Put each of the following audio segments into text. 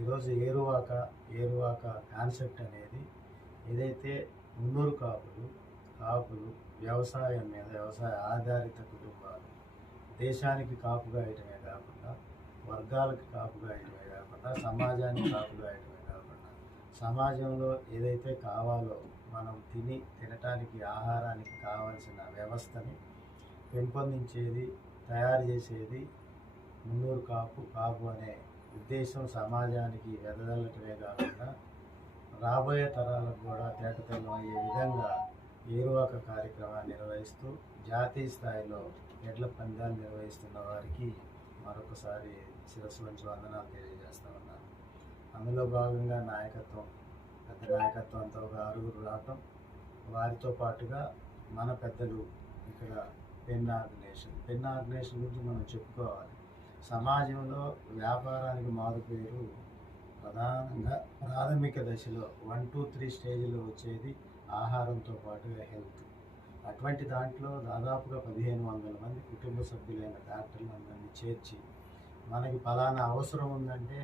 ఈరోజు ఏరువాక కాన్సెప్ట్ అనేది ఏదైతే మున్నూరు కాపులు వ్యవసాయ ఆధారిత కుటుంబాలు దేశానికి కాపుగా వేయటమే కాకుండా వర్గాలకు కాపుగా వేయటమే కాకుండా సమాజానికి కాపుగా వేయటమే కాకుండా సమాజంలో ఏదైతే కావాలో మనం తినటానికి ఆహారానికి కావాల్సిన వ్యవస్థని పెంపొందించేది తయారు చేసేది మున్నూరు కాపు అనే ఉద్దేశం సమాజానికి వెదజల్లటమే కాకుండా రాబోయే తరాలకు కూడా తేటతెల్లం అయ్యే విధంగా ఏరువాక కార్యక్రమాన్ని నిర్వహిస్తూ జాతీయ స్థాయిలో ఎడ్ల పందాలు నిర్వహిస్తున్న వారికి మరొకసారి శిరస్సు వంచి వందనాలు తెలియజేస్తా ఉన్నాను. అందులో భాగంగా పెద్ద నాయకత్వంతో ఒక 6 రావటం, వారితో పాటుగా మన పెద్దలు ఇక్కడ పెన్ ఆర్గనైజేషన్ గురించి మనం చెప్పుకోవాలి. సమాజంలో వ్యాపారానికి మారుపేరు ప్రధానంగా ప్రాథమిక దశలో 1, 2, 3 స్టేజ్లో వచ్చేది ఆహారంతో పాటుగా హెల్త్. అటువంటి దాంట్లో దాదాపుగా 1500 మంది కుటుంబ సభ్యులైన డాక్టర్లు అందరినీ చేర్చి మనకి ఫలానా అవసరం ఉందంటే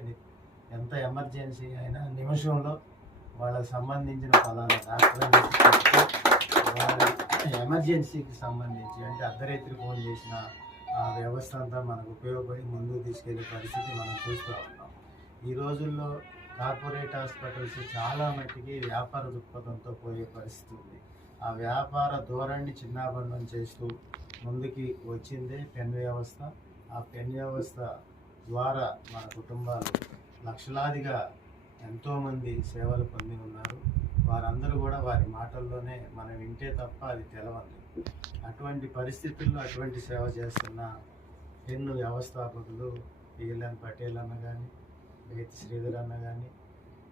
ఎంత ఎమర్జెన్సీ అయినా నిమిషంలో వాళ్ళకి సంబంధించిన ఫలానా డాక్టర్ వాళ్ళ ఎమర్జెన్సీకి సంబంధించి అంటే అర్ధరాత్రి ఫోన్ చేసిన ఆ వ్యవస్థ అంతా మనకు ఉపయోగపడి ముందుకు తీసుకెళ్లే పరిస్థితి మనం చూస్తూ ఉన్నాం. ఈ రోజుల్లో కార్పొరేట్ హాస్పిటల్స్ చాలా మట్టికి వ్యాపార దృక్పథంతో పోయే పరిస్థితి ఉంది. ఆ వ్యాపార ధోరణి చిన్నాభిన్నం చేస్తూ ముందుకి వచ్చిందే పెన్ వ్యవస్థ. ఆ పెన్ వ్యవస్థ ద్వారా మన కుటుంబాలు లక్షలాదిగా ఎంతోమంది సేవలు పొంది ఉన్నారు. వారందరూ కూడా వారి మాటల్లోనే మనం వింటే తప్ప అది తెలవదు. అటువంటి పరిస్థితుల్లో అటువంటి సేవ చేస్తున్న పెన్ను వ్యవస్థాపకులు పిఎల్ఎన్ పటేల్ అన్న కానీ, వేతి శ్రీధర్ అన్న కానీ,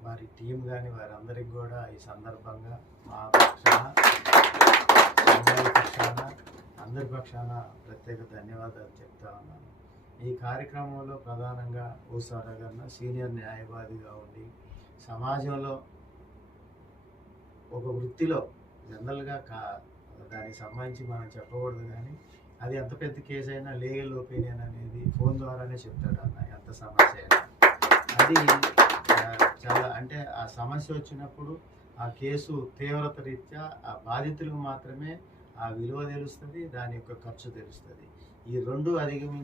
వారి టీం కానీ వారందరికీ కూడా ఈ సందర్భంగా మా పక్షాన అందరి పక్షాన ప్రత్యేక ధన్యవాదాలు చెప్తా ఉన్నాను. ఈ కార్యక్రమంలో ప్రధానంగా ఊసారా గారు సీనియర్ న్యాయవాదిగా ఉండి సమాజంలో ఒక వృత్తిలో జనరల్గా దానికి సంబంధించి మనం చెప్పకూడదు, కానీ అది ఎంత పెద్ద కేసు అయినా లీగల్ ఒపీనియన్ అనేది ఫోన్ ద్వారానే చెప్తాడు అన్న. ఎంత సమస్య అయినా అది చాలా అంటే ఆ సమస్య వచ్చినప్పుడు ఆ కేసు తీవ్రత రీత్యా ఆ బాధితులకు మాత్రమే ఆ విలువ తెలుస్తుంది, దాని యొక్క ఖర్చు తెలుస్తుంది. ఈ రెండు అధిగమించి